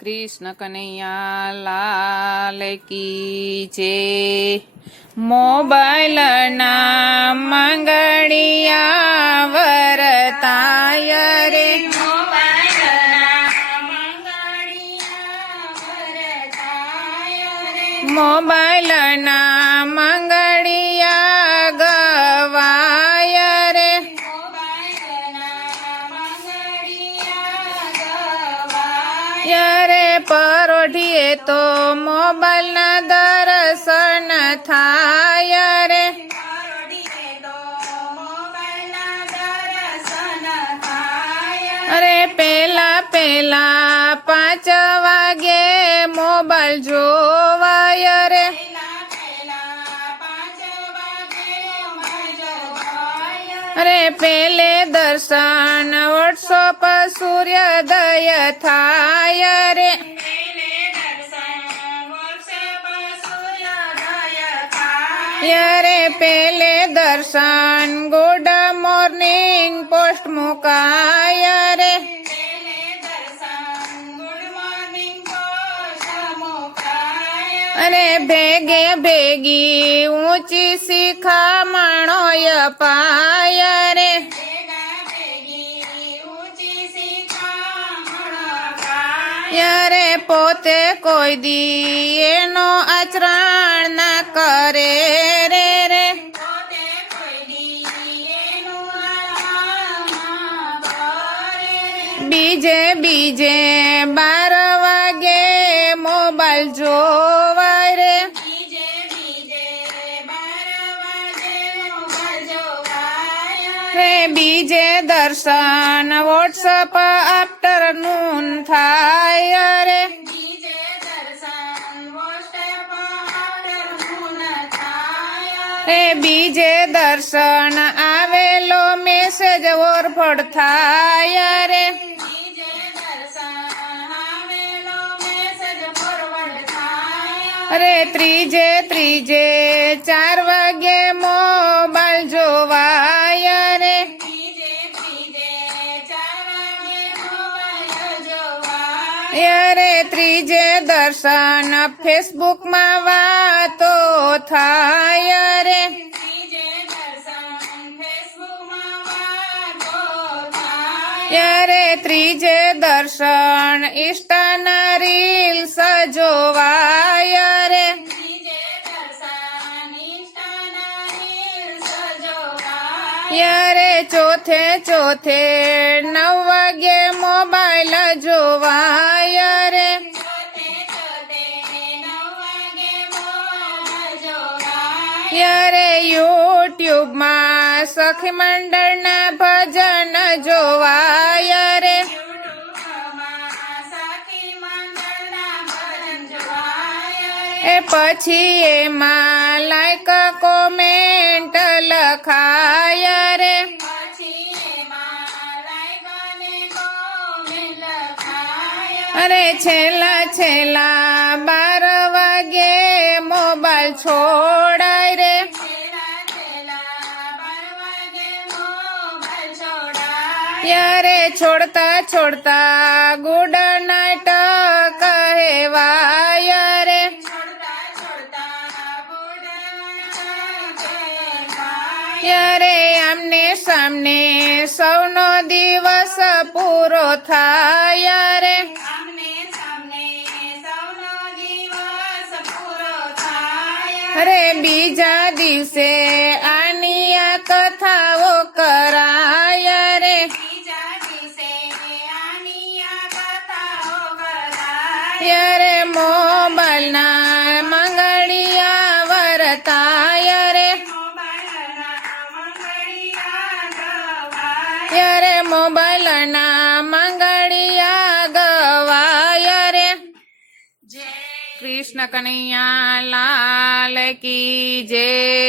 कृष्ण कन्हैया लाल की जय। मोबाइल ना मंगड़िया वरताय रे, मोबाइल ना मंगड़िया वरताय रे, मोबाइल ना मंगड़िया गवाय रे, मोबाइल ना मंगड़िया गवाय रे परोठिए तो मोबाइल ना दर्शन थाय रे, परोठिए तो मोबाइल ना दर्शन थाय अरे पेला पेला 5 वागे मोबाइल जोवाय रे, પહેલા પહેલા 5 વાગે મોબાઈલ જોવાય अरे पेले दर्शन व्हाट्सएप सूर्योदय थाय रे, પહેલે દર્શન વોટ્સએપ સૂર્યોદય થાય रे पेले दर्शन गुड मॉर्निंग पोस्ट मुकाय रे, પહેલે દર્શન ગુડ મોર્નિંગ પોસ્ટ મુકાય अरे भेगे भेगी ऊंची शिखामणोय पाय रे, ભેગા ભેગી ઊંચી શિખામણ પાય रे पोते कोई दी एनो आचरण ना करे रे, પોતે કોઈ દી એનું આરામ કરે बीजे बीजे 12 वागे मोबाइल जोवाय रे, બીજે બીજે 12 વાગે મોબાઈલ જોવાય रे बीजे दर्शन व्हाट्सएप आफ्टरनून थाय रे, બીજે દર્શન વોટ્સએપ આફ્ટરનૂન થાય रे बीजे दर्शन आवेलो मेसेज ओरफोड थाय रे, બીજે દર્શન આવેલો મેસેજ ફોરવર્ડ થાય अरे त्रीजे त्रीजे 4 वागे मोबाइल जोवाय रे, બીજે બીજે 4 વાગે મોબાઈલ જોવાય रे त्रीजे दर्शन फेसबुक में वातो थाय रे, બીજે દર્શન ફેસબુકમાં વાતો થાય रे त्रीजे दर्शन इंस्टाना रील्स जोवाय रे, બીજે દર્શન ઇન્સ્ટાના રીલ્સ જોવાય रे चौथे चौथे 9 वागे मोबाइल जोवाय रे, ચોથે ચોથે 9 વાગે મોબાઈલ જોવાય रे यूट्यूब में सखी मंडल ना भजन जोवाय रे, યુટ્યુબમાં સાખી મંડળના ભજન જોવાય ए પછી એમાં લાઈક કોમેન્ટ લખાય રે, પછી એમાં લાઈક અને કોમેન્ટ લખાય અરે છેલ્લા છેલ્લા 12 વાગે મોબાઈલ છોડાય રે, છેલ્લા છેલ્લા 12 વાગે મોબાઈલ છોડાય રે છોડતા છોડતા ગુડ નાઇટ કહેવાય રે, છોડતા છોડતા ગુડ નાઈટ કહેવાય રે આમને સામને સૌનો દિવસ પૂરો થાય રે, આમને સામને સૌનો દિવસ પૂરો થાય અરે બીજા દિવસે આની આ કથાઓ કરાય રે, બીજા દિવસે આની આ કથાઓ કરાય રે મોબાઈલ ના મંગળિયા વરતાય રે, મોબાઈલના મંગળિયા ગવાય રે મોબાઈલ ના મંગળિયા ગવાય રે। જય कृष्ण कन्हैया लाल की जय।